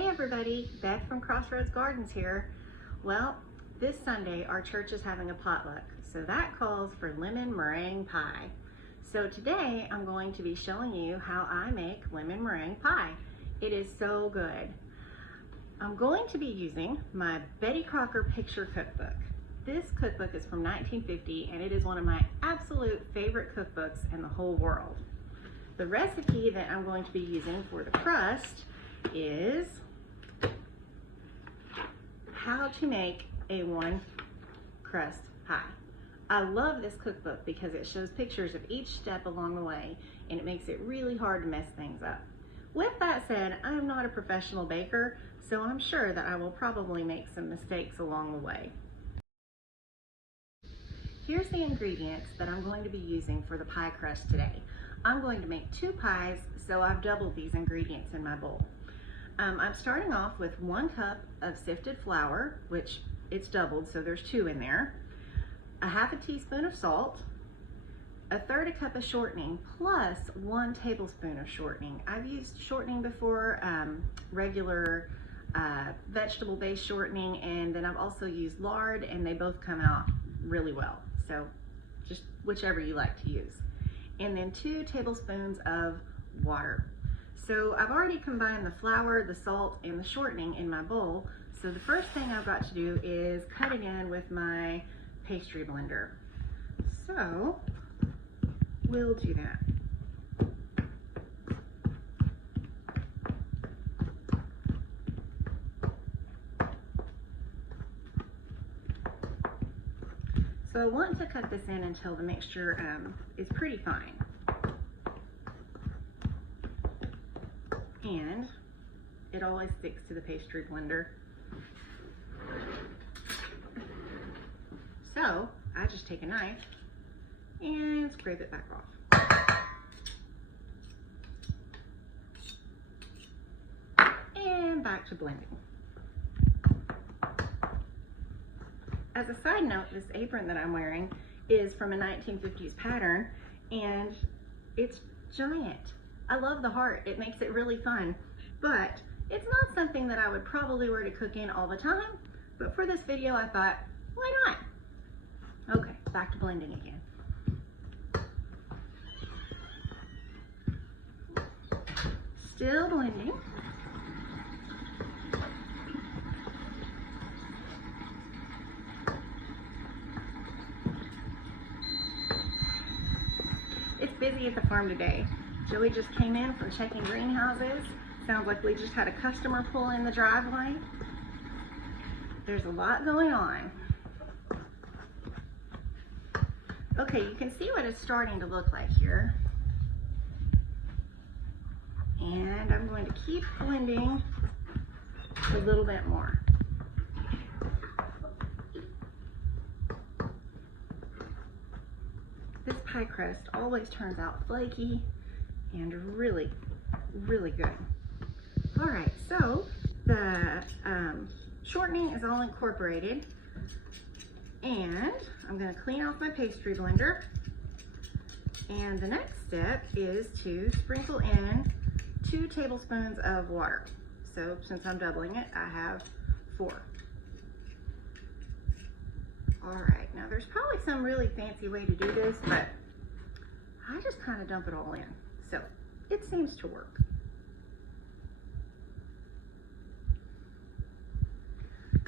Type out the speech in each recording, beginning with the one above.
Hey everybody, Beth from Crossroads Gardens here. Well, this Sunday our church is having a potluck, so that calls for lemon meringue pie. So today I'm going to be showing you how I make lemon meringue pie. It is so good. I'm going to be using my Betty Crocker picture cookbook. This cookbook is from 1950 and it is one of my absolute favorite cookbooks in the whole world. The recipe that I'm going to be using for the crust is how to make a one crust pie. I love this cookbook because it shows pictures of each step along the way and it makes it really hard to mess things up. With that said, I am not a professional baker, so I'm sure that I will probably make some mistakes along the way. Here's the ingredients that I'm going to be using for the pie crust today. I'm going to make 2 pies, so I've doubled these ingredients in my bowl. I'm starting off with 1 cup of sifted flour, which it's doubled, so there's 2 in there, a 1/2 teaspoon of salt, 1/3 cup of shortening, plus 1 tablespoon of shortening. I've used shortening before, regular vegetable-based shortening, and then I've also used lard, and they both come out really well. So just whichever you like to use. And then 2 tablespoons of water. So I've already combined the flour, the salt, and the shortening in my bowl. So the first thing I've got to do is cut it in with my pastry blender. So we'll do that. So I want to cut this in until the mixture is pretty fine. And it always sticks to the pastry blender. So I just take a knife and scrape it back off. And back to blending. As a side note, this apron that I'm wearing is from a 1950s pattern and it's giant. I love the heart, it makes it really fun, but it's not something that I would probably wear to cook in all the time, but for this video I thought, why not? Okay, back to blending again. Still blending. It's busy at the farm today. Joey just came in from checking greenhouses. Sounds like we just had a customer pull in the driveway. There's a lot going on. Okay, you can see what it's starting to look like here. And I'm going to keep blending a little bit more. This pie crust always turns out flaky and really, really good. All right, so the shortening is all incorporated, and I'm going to clean off my pastry blender. And the next step is to sprinkle in 2 tablespoons of water. So since I'm doubling it, I have 4. All right, now there's probably some really fancy way to do this, but I just kind of dump it all in. So it seems to work.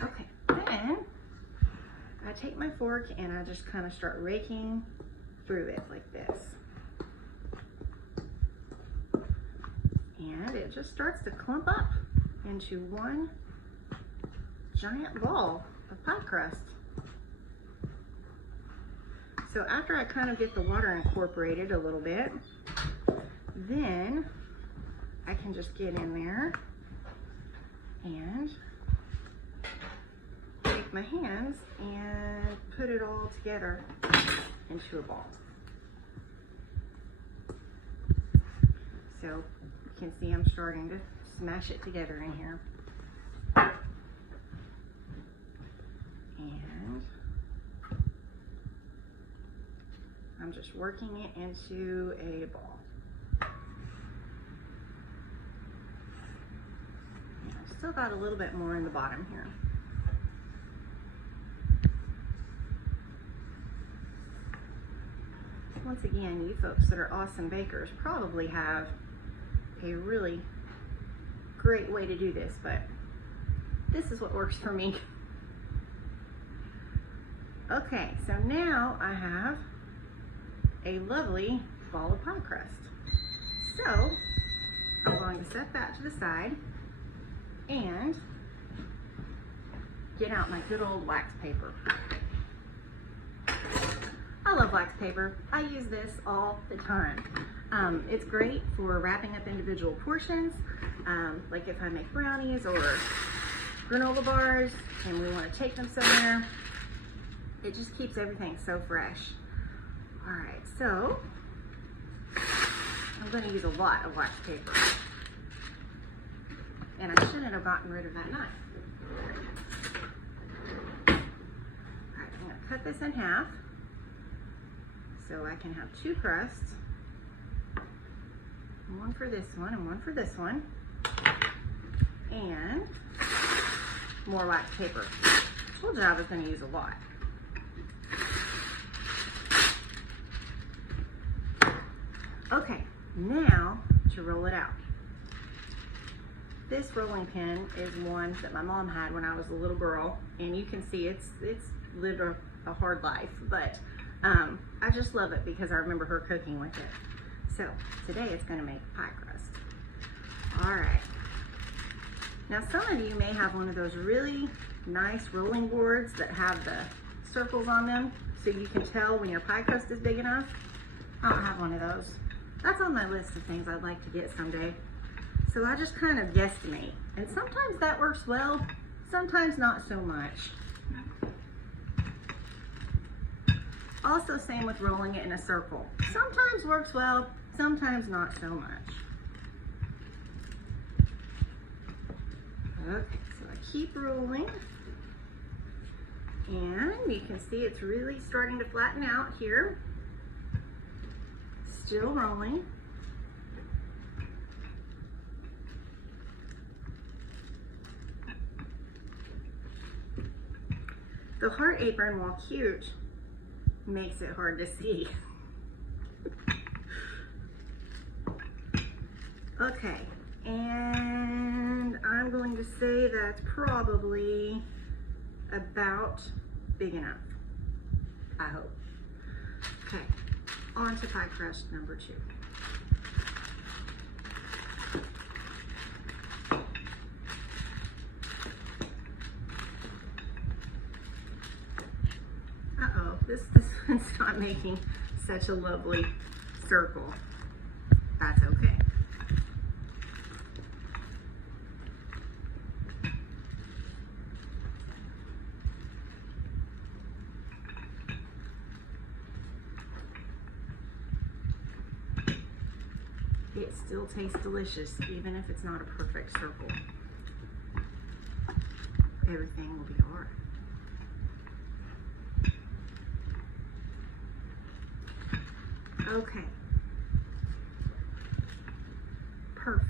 Okay, then I take my fork and I just kind of start raking through it like this. And it just starts to clump up into one giant ball of pie crust. So after I kind of get the water incorporated a little bit, then I can just get in there and take my hands and put it all together into a ball. So you can see I'm starting to smash it together in here. And I'm just working it into a ball. still got a little bit more in the bottom here. Once again, you folks that are awesome bakers probably have a really great way to do this, but this is what works for me. Okay, so now I have a lovely ball of pie crust. So I'm going to set that to the side and get out my good old wax paper. I love wax paper. I use this all the time. It's great for wrapping up individual portions, like if I make brownies or granola bars and we want to take them somewhere. It just keeps everything so fresh. All right, so I'm going to use a lot of wax paper. And I shouldn't have gotten rid of that knife. All right, I'm going to cut this in half so I can have two crusts. One for this one and one for this one. And more wax paper. I told you I was going to use a lot. Okay, now to roll it out. This rolling pin is one that my mom had when I was a little girl, and you can see it's lived a hard life, but I just love it because I remember her cooking with it. So today it's going to make pie crust. All right. Now some of you may have one of those really nice rolling boards that have the circles on them so you can tell when your pie crust is big enough. I don't have one of those. That's on my list of things I'd like to get someday. So I just kind of guesstimate. And sometimes that works well, sometimes not so much. Also same with rolling it in a circle. Sometimes works well, sometimes not so much. Okay, so I keep rolling. And you can see it's really starting to flatten out here. Still rolling. The heart apron, while cute, makes it hard to see. Okay, and I'm going to say that's probably about big enough, I hope. Okay, on to pie crust number 2. Uh-oh, this one's not making such a lovely circle. That's okay. It still tastes delicious, even if it's not a perfect circle. Everything will be hard. Okay. Perfect.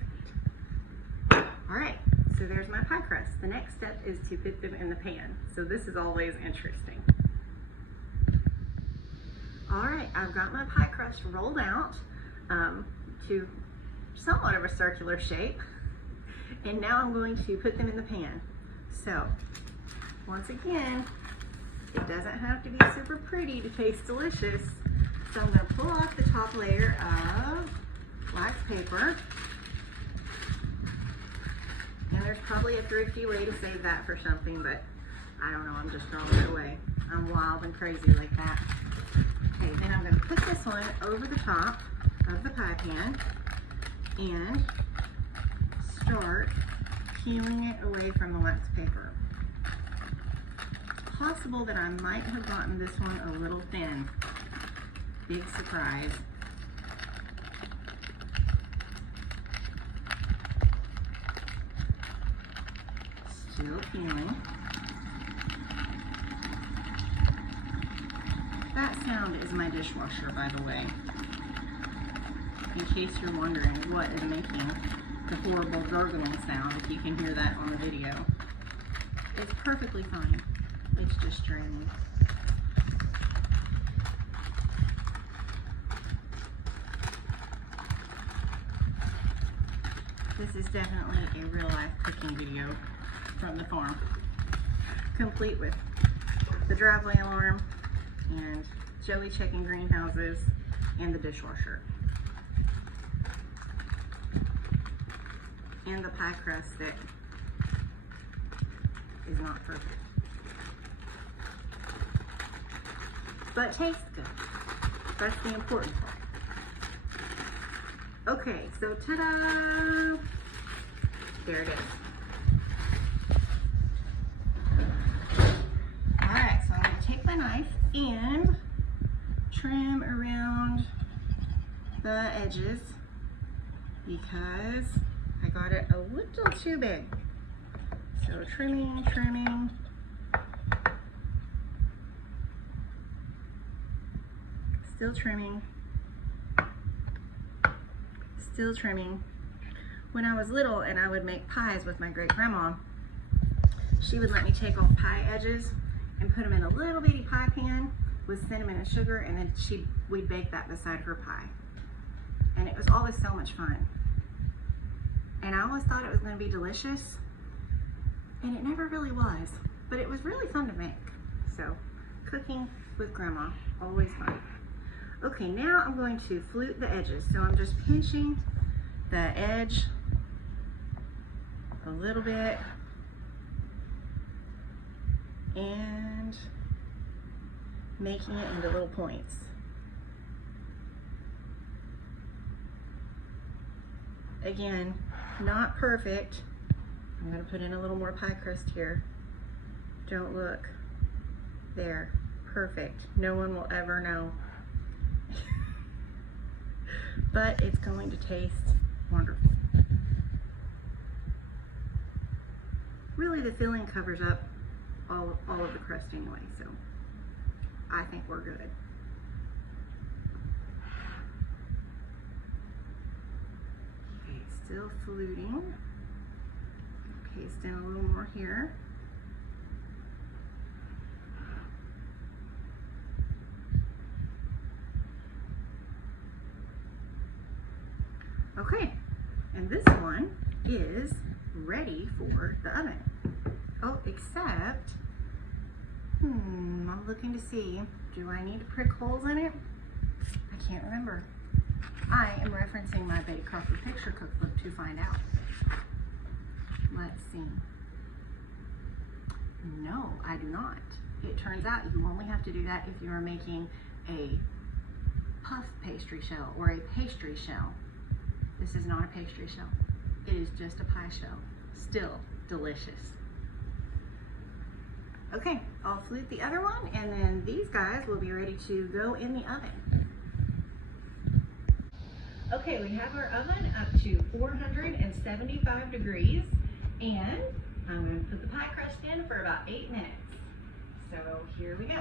All right, so there's my pie crust. The next step is to put them in the pan. So this is always interesting. All right, I've got my pie crust rolled out to somewhat of a circular shape. And now I'm going to put them in the pan. So, once again, it doesn't have to be super pretty to taste delicious. So I'm going to pull off the top layer of wax paper. And there's probably a thrifty way to save that for something, but I don't know, I'm just throwing it away. I'm wild and crazy like that. Okay, then I'm going to put this one over the top of the pie pan and start peeling it away from the wax paper. It's possible that I might have gotten this one a little thin. Big surprise. Still peeling. That sound is my dishwasher, by the way. In case you're wondering what is making the horrible gurgling sound, if you can hear that on the video. It's perfectly fine. It's just straining. This is definitely a real life cooking video from the farm, complete with the driveway alarm and Joey checking greenhouses and the dishwasher and the pie crust that is not perfect, but tastes good. That's the important part. Okay, so ta-da! There it is. Alright, so I'm going to take my knife and trim around the edges because I got it a little too big. So trimming, trimming. Still trimming. Still trimming. When I was little and I would make pies with my great grandma, she would let me take off pie edges and put them in a little bitty pie pan with cinnamon and sugar, and then we'd bake that beside her pie. And it was always so much fun. And I always thought it was going to be delicious, and it never really was, but it was really fun to make. So cooking with grandma, always fun. Okay, now I'm going to flute the edges. So I'm just pinching the edge a little bit and making it into little points. Again, not perfect. I'm going to put in a little more pie crust here. Don't look. There. Perfect. No one will ever know. But it's going to taste wonderful. Really, the filling covers up all of the crust anyway, so I think we're good. Okay, still fluting. Paste in a little more here. Okay, and this one is ready for the oven. Oh, except, I'm looking to see, do I need to prick holes in it? I can't remember. I am referencing my Betty Crocker picture cookbook to find out. Let's see. No, I do not. It turns out you only have to do that if you are making a puff pastry shell or a pastry shell. This is not a pastry shell. It is just a pie shell. Still delicious. Okay, I'll flute the other one, and then these guys will be ready to go in the oven. Okay, we have our oven up to 475 degrees, and I'm going to put the pie crust in for about 8 minutes. So here we go.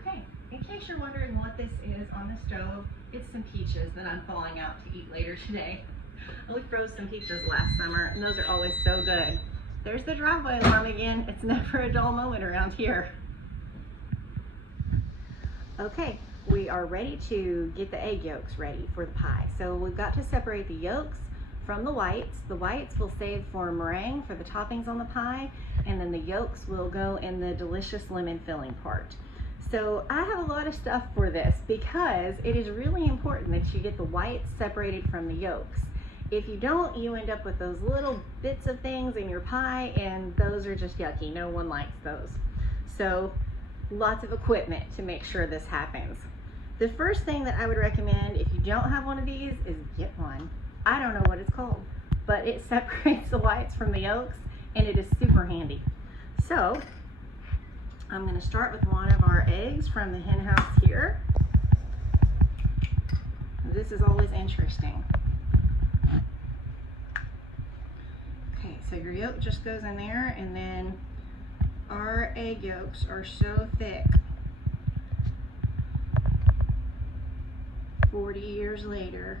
Okay, in case you're wondering what this is on the stove, it's some peaches that I'm thawing out to eat later today. We froze some peaches last summer, and those are always so good. There's the driveway alarm again. It's never a dull moment around here. Okay, we are ready to get the egg yolks ready for the pie. So we've got to separate the yolks from the whites. The whites we'll save for meringue for the toppings on the pie, and then the yolks will go in the delicious lemon filling part. So I have a lot of stuff for this because it is really important that you get the whites separated from the yolks. If you don't, you end up with those little bits of things in your pie, and those are just yucky. No one likes those. So lots of equipment to make sure this happens. The first thing that I would recommend if you don't have one of these is get one. I don't know what it's called, but it separates the whites from the yolks, and it is super handy. So I'm going to start with one of our eggs from the hen house here. This is always interesting. so your yolk just goes in there, and then our egg yolks are so thick. 40 years later,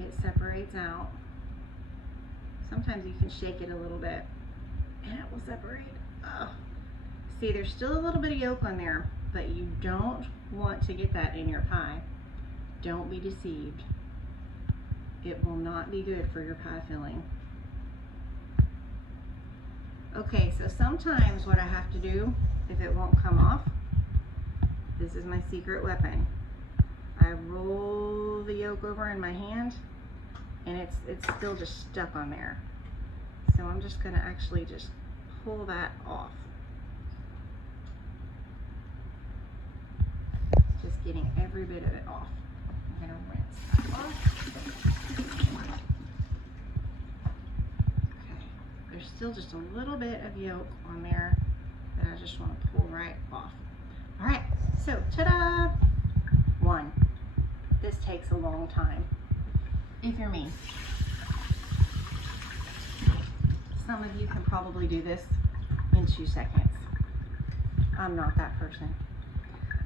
it separates out. Sometimes you can shake it a little bit and it will separate. Oh. See, there's still a little bit of yolk on there, but you don't want to get that in your pie. Don't be deceived. It will not be good for your pie filling. Okay, so sometimes what I have to do, if it won't come off, this is my secret weapon. I roll the yolk over in my hand, and it's still just stuck on there. So I'm just gonna actually just pull that off. Just getting every bit of it off. I'm gonna rinse that off. Okay, there's still just a little bit of yolk on there that I just want to pull right off. All right, so ta-da! One. This takes a long time, if you're me. Some of you can probably do this in 2 seconds. I'm not that person.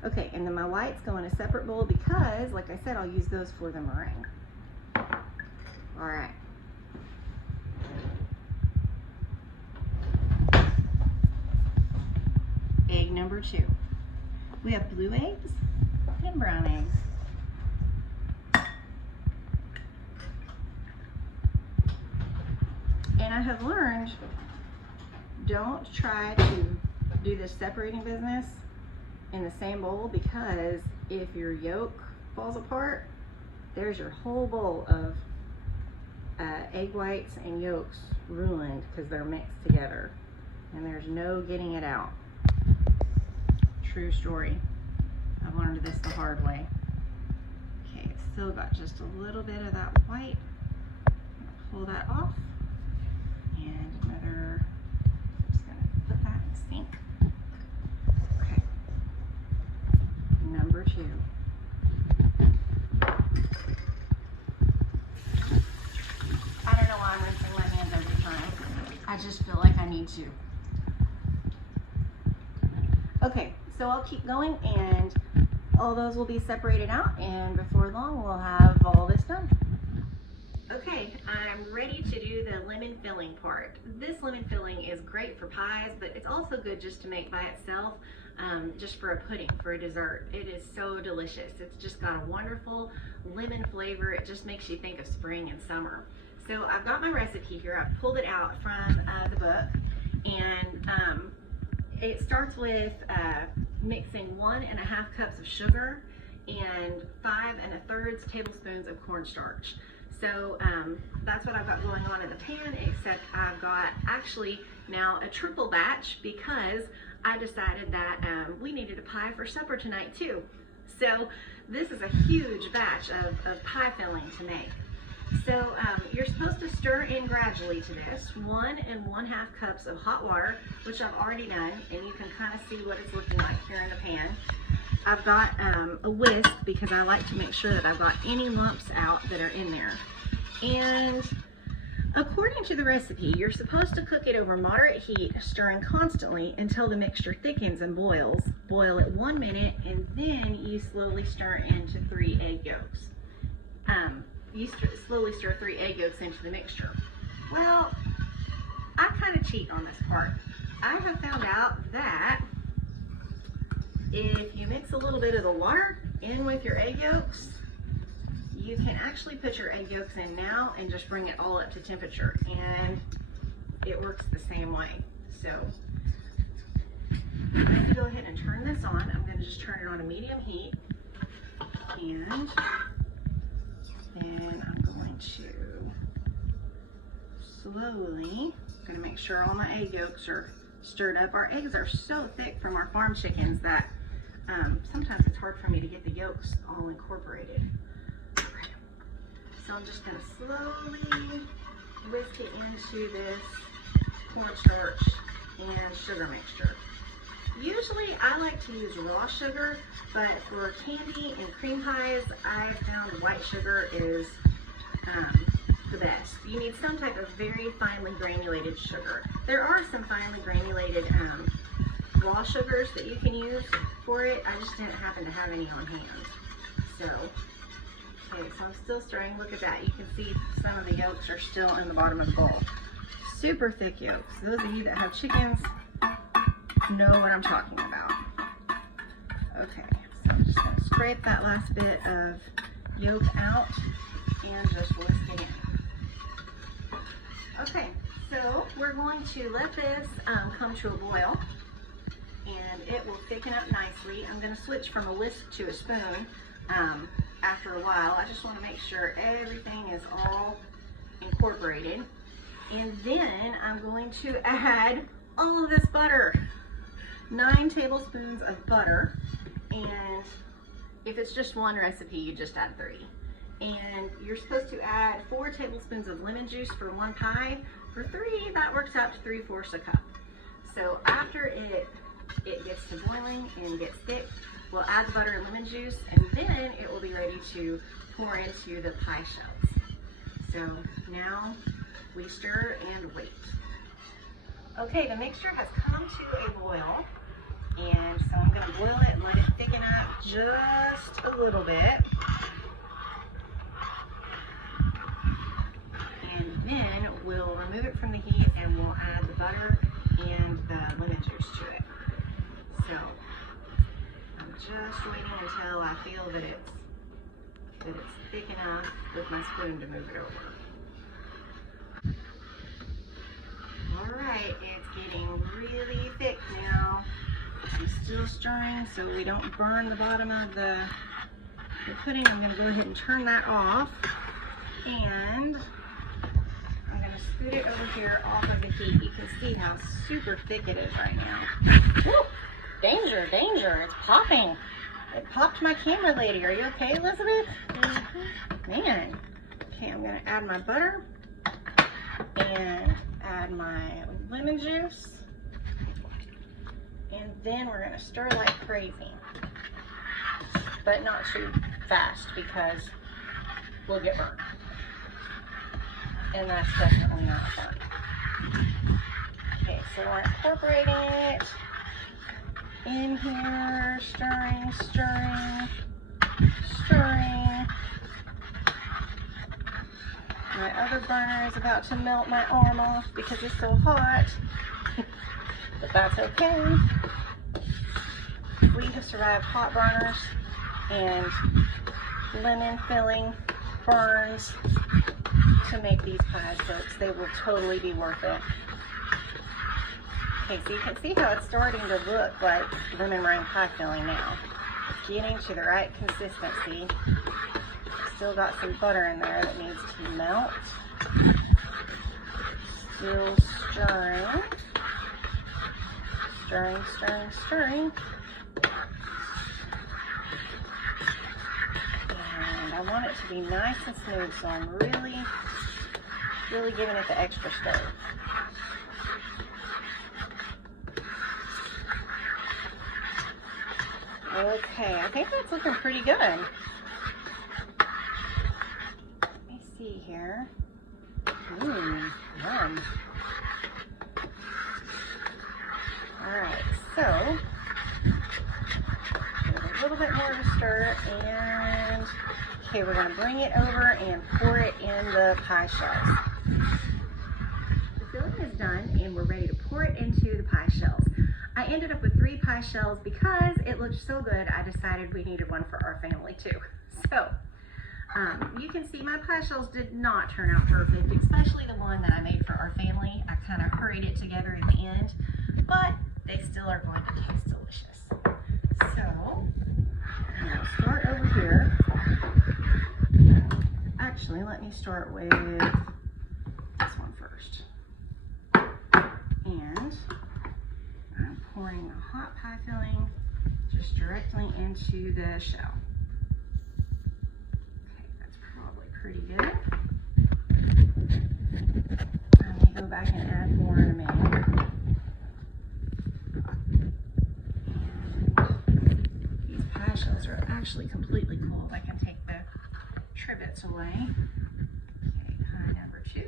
Okay, and then my whites go in a separate bowl because, like I said, I'll use those for the meringue. All right. Egg number 2. We have blue eggs and brown eggs. And I have learned, don't try to do this separating business in the same bowl, because if your yolk falls apart, there's your whole bowl of egg whites and yolks ruined because they're mixed together and there's no getting it out. True story. I learned this the hard way. Okay, it's still got just a little bit of that white. Pull that off. And another, I'm just gonna put that in the sink. Okay. Number 2. I don't know why I'm rinsing my hands every time. I just feel like I need to. Okay, so I'll keep going, and all those will be separated out, and before long we'll have all this done. Okay, I'm ready to do the lemon filling part. This lemon filling is great for pies, but it's also good just to make by itself, just for a pudding, for a dessert. It is so delicious. It's just got a wonderful lemon flavor. It just makes you think of spring and summer. So I've got my recipe here. I've pulled it out from the book, and it starts with mixing 1½ cups of sugar and 5 1/3 tablespoons of cornstarch. So that's what I've got going on in the pan, except I've got actually now a triple batch because I decided that we needed a pie for supper tonight too. So this is a huge batch of pie filling to make. So you're supposed to stir in gradually to this. 1 1/2 cups of hot water, which I've already done, and you can kind of see what it's looking like here in the pan. I've got a whisk because I like to make sure that I've got any lumps out that are in there. And according to the recipe, you're supposed to cook it over moderate heat, stirring constantly until the mixture thickens and boils. Boil it 1 minute, and then you slowly stir into 3 egg yolks. Slowly stir 3 egg yolks into the mixture. Well, I kind of cheat on this part. I have found out that if you mix a little bit of the water in with your egg yolks, you can actually put your egg yolks in now and just bring it all up to temperature, and it works the same way. So I'm going to go ahead and turn this on. I'm going to just turn it on a medium heat, and then I'm going to slowly, I'm going to make sure all my egg yolks are stirred up. Our eggs are so thick from our farm chickens that sometimes it's hard for me to get the yolks all incorporated. Okay. So I'm just going to slowly whisk it into this cornstarch and sugar mixture. Usually I like to use raw sugar, but for candy and cream pies, I found white sugar is the best. You need some type of very finely granulated sugar. There are some finely granulated raw sugars that you can use for it. I just didn't happen to have any on hand. So, okay, so I'm still stirring. Look at that. You can see some of the yolks are still in the bottom of the bowl. Super thick yolks. Those of you that have chickens know what I'm talking about. Okay, so I'm just going to scrape that last bit of yolk out and just whisk it in. Okay, so we're going to let this come to a boil, and it will thicken up nicely. I'm going to switch from a whisk to a spoon after a while. I just want to make sure everything is all incorporated. And then I'm going to add all of this butter. 9 tablespoons of butter. And if it's just one recipe, you just add 3. And you're supposed to add 4 tablespoons of lemon juice for 1 pie. For 3, that works out to 3/4 a cup. So after it gets to boiling and gets thick, we'll add the butter and lemon juice, and then it will be ready to pour into the pie shells. So now we stir and wait. Okay, the mixture has come to a boil, and so I'm going to boil it and let it thicken up just a little bit. And then we'll remove it from the heat and we'll add the butter and the lemon juice to it. So I'm just waiting until I feel that it's thick enough with my spoon to move it over. Alright, it's getting really thick now. I'm still stirring so we don't burn the bottom of the pudding. I'm going to go ahead and turn that off, and I'm going to scoot it over here off of the heat. You can see how super thick it is right now. Woo! Danger, danger, it's popping. It popped my camera lady. Are you okay, Elizabeth? Man. Okay, I'm going to add my butter and add my lemon juice, and then we're going to stir like crazy, but not too fast because we'll get burnt, and that's definitely not fun. Okay, so we're incorporating it in here, stirring, stirring, stirring. My other burner is about to melt my arm off because it's so hot, but that's okay. We have survived hot burners and lemon filling burns to make these pies, folks. They will totally be worth it. Okay, so you can see how it's starting to look like lemon meringue pie filling now. It's getting to the right consistency. Still got some butter in there that needs to melt. Still stirring. Stirring, stirring, stirring. And I want it to be nice and smooth, so I'm really giving it the extra stir. Okay, I think that's looking pretty good. Here. Yum. Alright, so give it a little bit more of a stir, and okay, we're going to bring it over and pour it in the pie shells. The filling is done, and we're ready to pour it into the pie shells. I ended up with 3 pie shells because it looked so good. I decided we needed one for our family too. So you can see my pie shells did not turn out perfect, especially the one that I made for our family. I kind of hurried it together in the end, but they still are going to taste delicious. So, now start over here. Actually, let me start with this one first. And I'm pouring the hot pie filling just directly into the shell. Pretty good. I may go back and add more in a minute. And these pie shells are actually completely cold. I can take the trivets away. Okay, kind of to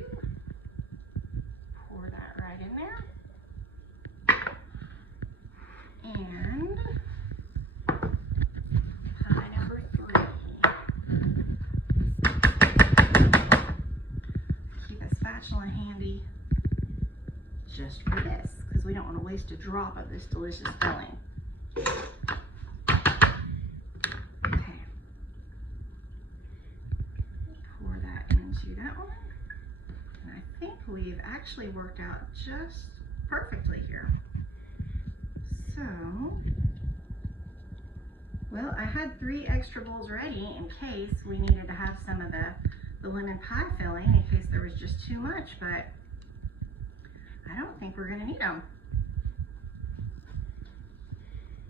pour that right in there. And pie number 3. Keep a spatula handy just for this, because we don't want to waste a drop of this delicious filling. Okay. Pour that into that one. And I think we've actually worked out just perfectly here. So, well, I had 3 extra bowls ready in case we needed to have some of the lemon pie filling, in case there was just too much, but I don't think we're gonna need them.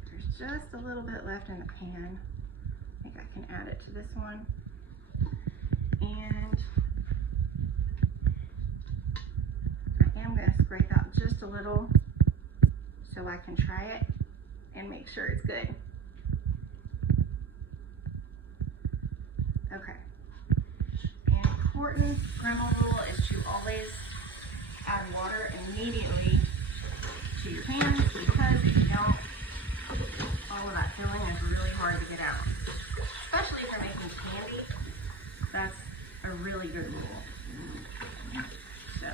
There's just a little bit left in the pan. I think I can add it to this one. And I am gonna scrape out just a little so I can try it and make sure it's good. Okay. An important grandma rule is to always add water immediately to your pans, because if you don't, all of that filling is really hard to get out. Especially if you're making candy, that's a really good rule. So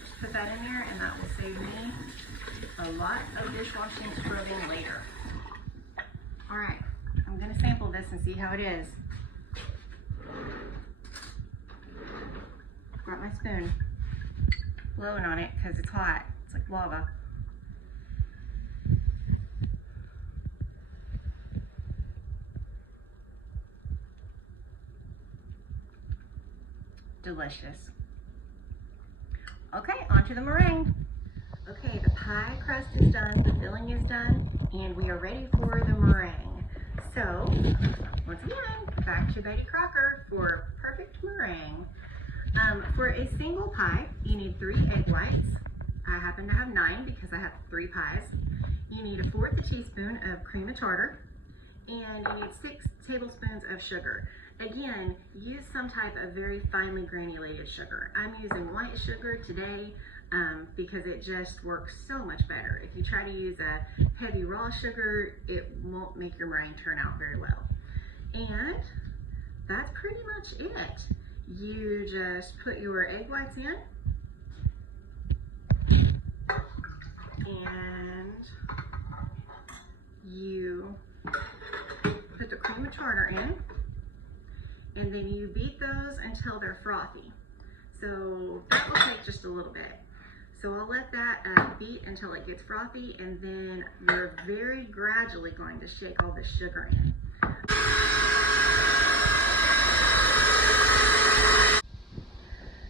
just put that in there, and that will save me a lot of dishwashing scrubbing later. All right, I'm gonna sample this and see how it is. Got my spoon, blowing on it because it's hot. It's like lava. Delicious. Okay, on to the meringue. Okay, the pie crust is done, the filling is done, and we are ready for the meringue. So, once again, back to Betty Crocker for perfect meringue. For a single pie, you need 3 egg whites. I happen to have 9 because I have 3 pies. You need 1/4 teaspoon of cream of tartar, and you need 6 tablespoons of sugar. Again, use some type of very finely granulated sugar. I'm using white sugar today because it just works so much better. If you try to use a heavy raw sugar, it won't make your meringue turn out very well. And that's pretty much it. You just put your egg whites in, and you put the cream of tartar in, and then you beat those until they're frothy. So that will take just a little bit. So I'll let that beat until it gets frothy, and then you're very gradually going to shake all the sugar in.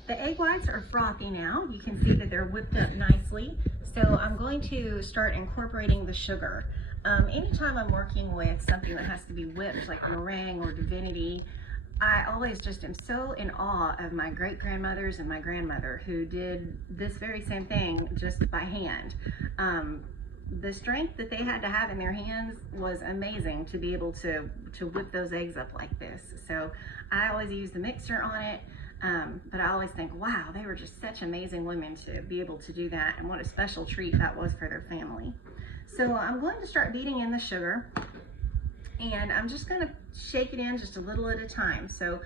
The egg whites are frothy now. You can see that they're whipped up nicely. So I'm going to start incorporating the sugar. Anytime I'm working with something that has to be whipped, like meringue or divinity, I always just am so in awe of my great-grandmothers and my grandmother who did this very same thing just by hand. The strength that they had to have in their hands was amazing to be able to whip those eggs up like this. So I always use the mixer on it. But I always think, wow, they were just such amazing women to be able to do that, and what a special treat that was for their family. So I'm going to start beating in the sugar, and I'm just going to shake it in just a little at a time. So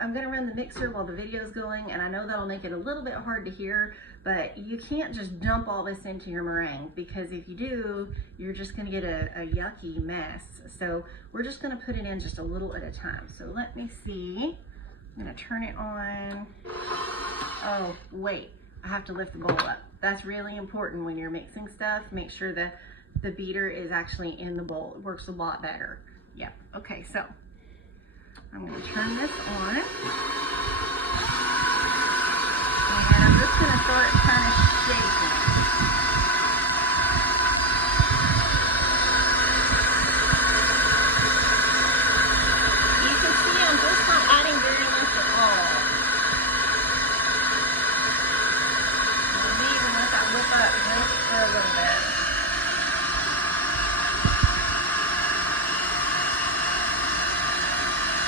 I'm going to run the mixer while the video is going, and I know that'll make it a little bit hard to hear, but you can't just dump all this into your meringue, because if you do, you're just going to get a yucky mess. So we're just going to put it in just a little at a time. So let me see. I'm gonna turn it on. Oh, wait, I have to lift the bowl up. That's really important when you're mixing stuff. Make sure that the beater is actually in the bowl. It works a lot better. Yep, okay, so I'm gonna turn this on. And I'm just gonna start kind of shaking.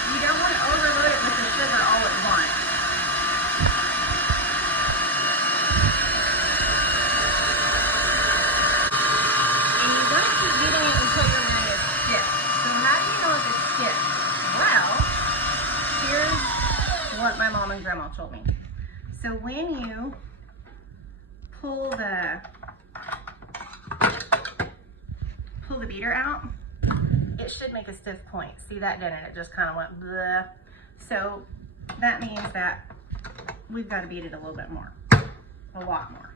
You don't want to overload it with the sugar all at once. what my mom and grandma told me. So when you pull the beater out, it should make a stiff point. See, that didn't, it just kind of went bleh. So that means that we've got to beat it a little bit more, a lot more.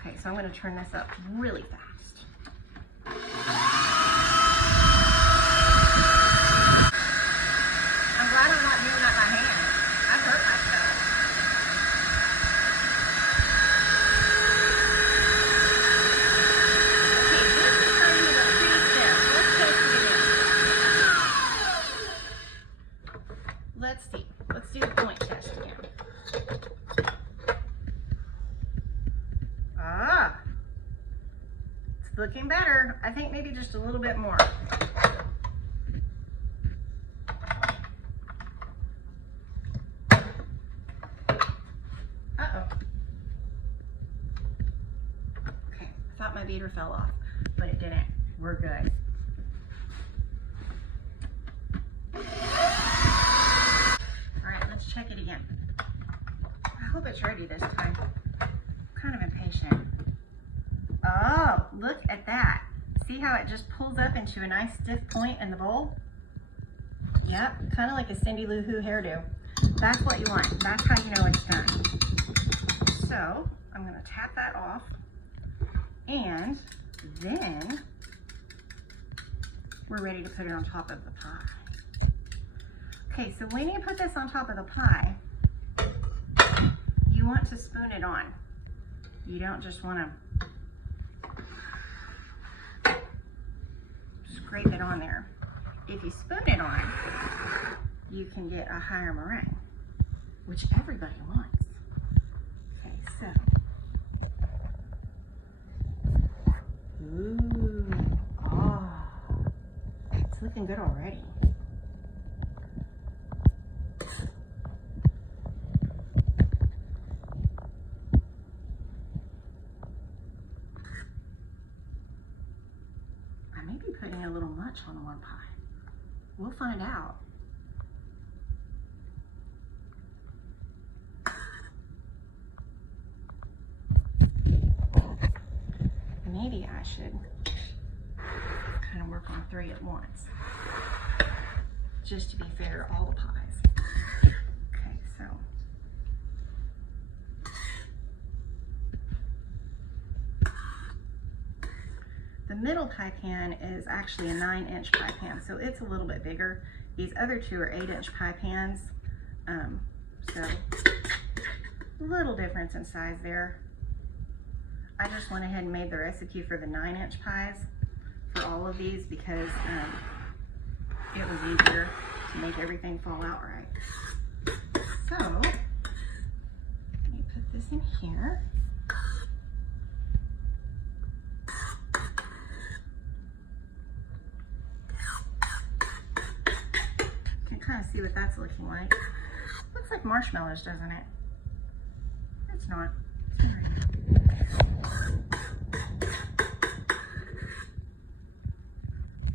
Okay, so I'm going to turn this up really fast. I'm glad I'm not doing that by hand. I've hurt myself. Okay, this is starting to look pretty stiff. Let's test it in. Let's see. Let's do the point test again. Ah, it's looking better. I think maybe just a little bit more. Uh-oh. Okay, I thought my beater fell off, but it didn't. We're good. All right, let's check it again. I hope it's ready this time. I'm kind of impatient. Oh, look at that. See how it just pulls up into a nice stiff point in the bowl? Yep, kind of like a Cindy Lou Who hairdo. That's what you want. That's how you know it's done. So I'm going to tap that off, and then we're ready to put it on top of the pie. Okay, so when you put this on top of the pie, you want to spoon it on. You don't just want to scrape it on there. If you spoon it on, you can get a higher meringue, which everybody wants. Okay, so. Ooh, oh, it's looking good already. I may be putting a little much on one pie. We'll find out. Maybe I should kind of work on 3 at once, just to be fair to all the pies. Okay, so. The middle pie pan is actually a 9-inch pie pan, so it's a little bit bigger. These other 2 are 8-inch pie pans, so a little difference in size there. I just went ahead and made the recipe for the 9-inch pies for all of these because it was easier to make everything fall out right. So, let me put this in here. You can kind of see what that's looking like. Looks like marshmallows, doesn't it? It's not.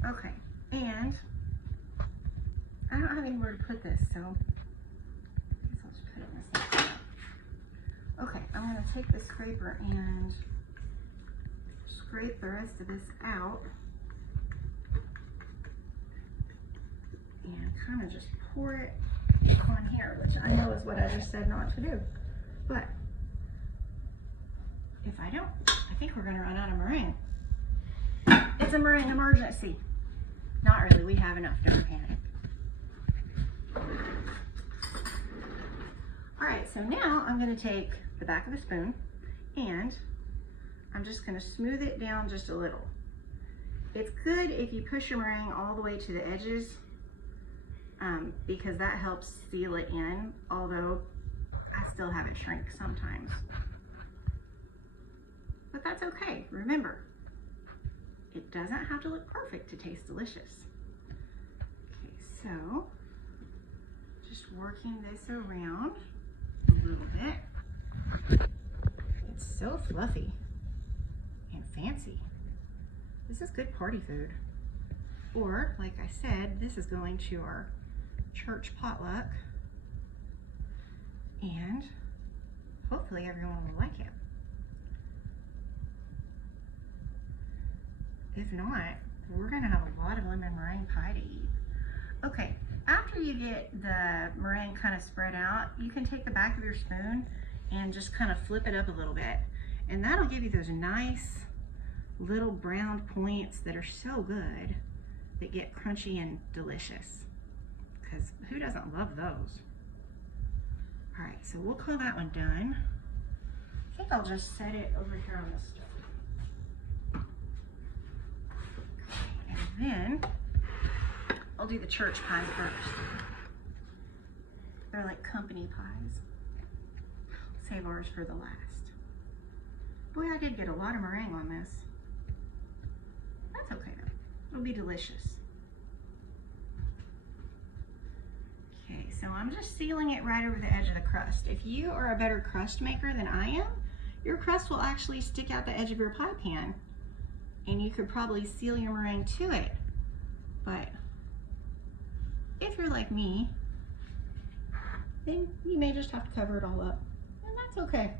Okay, and I don't have anywhere to put this, so I guess I'll just put it in this next one. Okay, I'm going to take the scraper and scrape the rest of this out and kind of just pour it on here, which I know is what I just said not to do. But if I don't, I think we're going to run out of meringue. It's a meringue emergency. Not really, we have enough, don't panic. All right, so now I'm going to take the back of a spoon and I'm just going to smooth it down just a little. It's good if you push your meringue all the way to the edges because that helps seal it in, although I still have it shrink sometimes. But that's okay. Remember, it doesn't have to look perfect to taste delicious. Okay, so just working this around a little bit. It's so fluffy and fancy. This is good party food. Or, like I said, this is going to our church potluck, and hopefully everyone will like it. If not, we're gonna have a lot of lemon meringue pie to eat. Okay, after you get the meringue kind of spread out, you can take the back of your spoon and just kind of flip it up a little bit. And that'll give you those nice little brown points that are so good, that get crunchy and delicious. Because who doesn't love those? All right, so we'll call that one done. I think I'll just set it over here on the stove. And then I'll do the church pie first. They're like company pies. Save ours for the last. Boy, I did get a lot of meringue on this. That's okay though. It'll be delicious. Okay, so I'm just sealing it right over the edge of the crust. If you are a better crust maker than I am, your crust will actually stick out the edge of your pie pan, and you could probably seal your meringue to it. But if you're like me, then you may just have to cover it all up, and that's okay.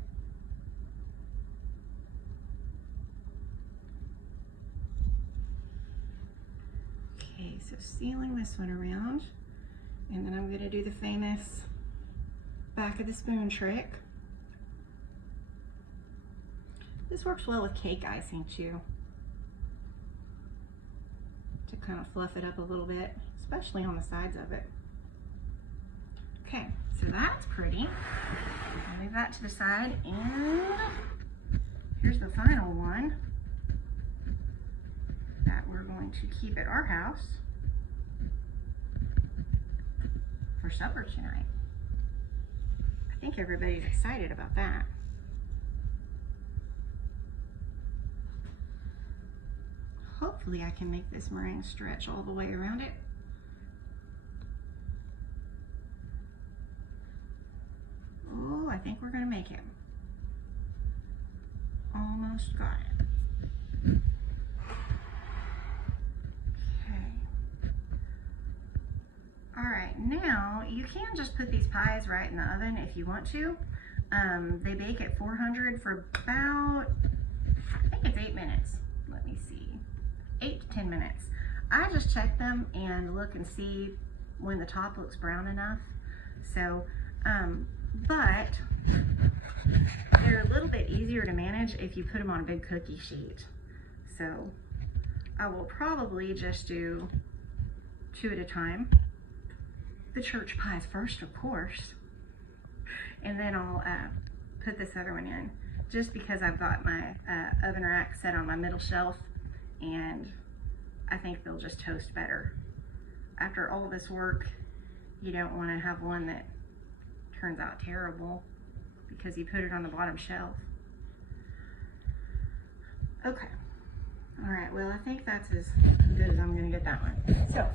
Okay, so sealing this one around, and then I'm gonna do the famous back of the spoon trick. This works well with cake icing too, to kind of fluff it up a little bit, especially on the sides of it. Okay, so that's pretty. I'll leave that to the side, and here's the final one that we're going to keep at our house for supper tonight. I think everybody's excited about that. Hopefully I can make this meringue stretch all the way around it. Oh, I think we're gonna make it. Almost got it. Okay. All right, now you can just put these pies right in the oven if you want to. They bake at 400 for about, I think it's 8 minutes. Let me see. 8 to 10 minutes. I just check them and look and see when the top looks brown enough. So, but they're a little bit easier to manage if you put them on a big cookie sheet. So I will probably just do 2 at a time. The church pies first, of course, and then I'll put this other one in, just because I've got my oven rack set on my middle shelf, and I think they'll just toast better. After all this work, you don't want to have one that turns out terrible because you put it on the bottom shelf. Okay. All right, well, I think that's as good as I'm gonna get that one. So,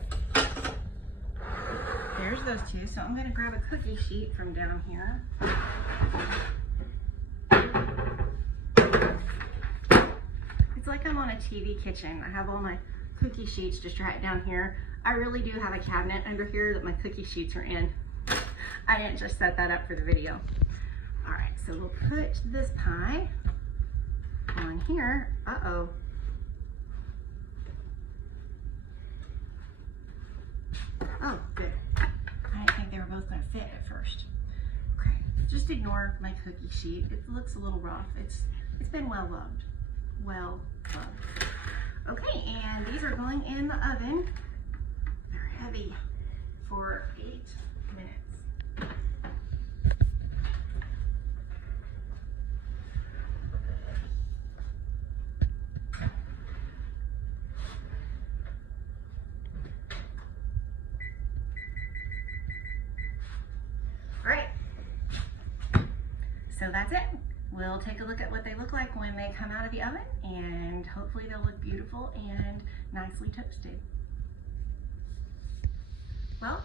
there's those two. So I'm gonna grab a cookie sheet from down here. It's like I'm on a TV kitchen. I have all my cookie sheets just right down here. I really do have a cabinet under here that my cookie sheets are in. I didn't just set that up for the video. All right, so we'll put this pie on here. Uh-oh. Oh, good. I didn't think they were both gonna fit at first. Okay, just ignore my cookie sheet. It looks a little rough. It's been well loved. Well loved. Okay, and these are going in the oven. They're heavy, for 8 minutes. All right, so that's it. We'll take a look at what they look like when they come out of the oven, and hopefully they'll look beautiful and nicely toasted. Well,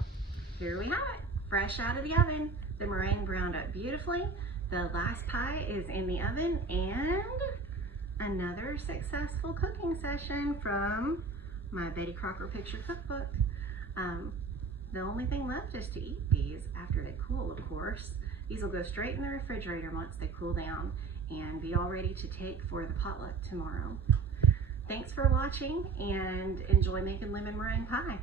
here we have it, fresh out of the oven. The meringue browned up beautifully. The last pie is in the oven, and another successful cooking session from my Betty Crocker picture cookbook. The only thing left is to eat these after they cool, of course. These will go straight in the refrigerator once they cool down and be all ready to take for the potluck tomorrow. Thanks for watching and enjoy making lemon meringue pie.